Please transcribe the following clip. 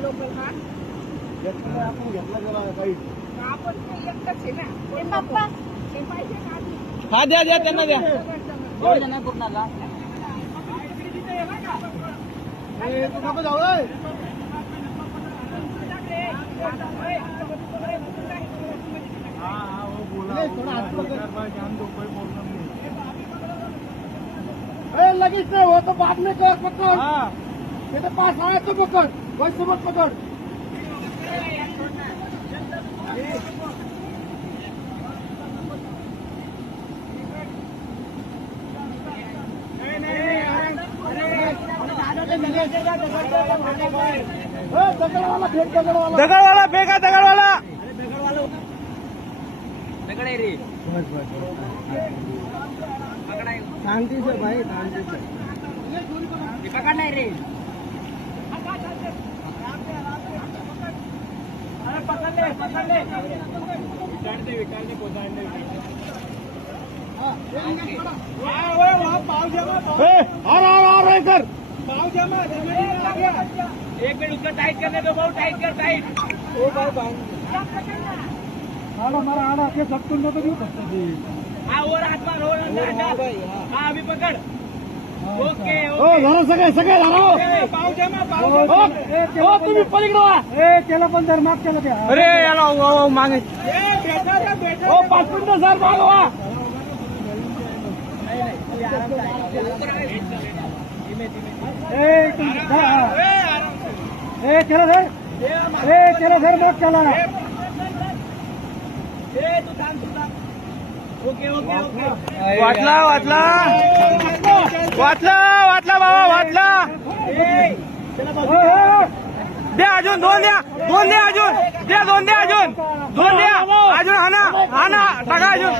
local हा आपण घेतला गेला काही आपण एकच आहे ना पप्पा हे पाहिजे ना हा द्या त्यांना द्या पूर्णाला नको जाऊ लगेच नाही हो तो बाद में कर पकड़ ये तो पास आया तो पकड़ वही समझ पकड़ दगड़वाला फेंका दगड़वाला दगड़े रे शांति से भाई शांति से पकड़ना रे पकड़ ले विकास ने पहुंचाने सर पाव जमा एक मिनट उसका टाइट करने दो बहुत टाइट कर टाइट ओ भाई हमारा आना के सब तुम तो नहीं सकते हाँ और हाथ मार हाँ अभी पकड़ ओके ओके सगळे धरा पाव जमा तुम्ही पलीकडे त्याला पण धर माग केलं ते अरे याला मागे ओ 5 मिनिटं सर मागवा चलो सर मत चला वाटला वाटला वाटला वाटला बाबा वाटला द्या अजून दोन द्या अजून द्या दोन द्या अजून हाना टाका अजून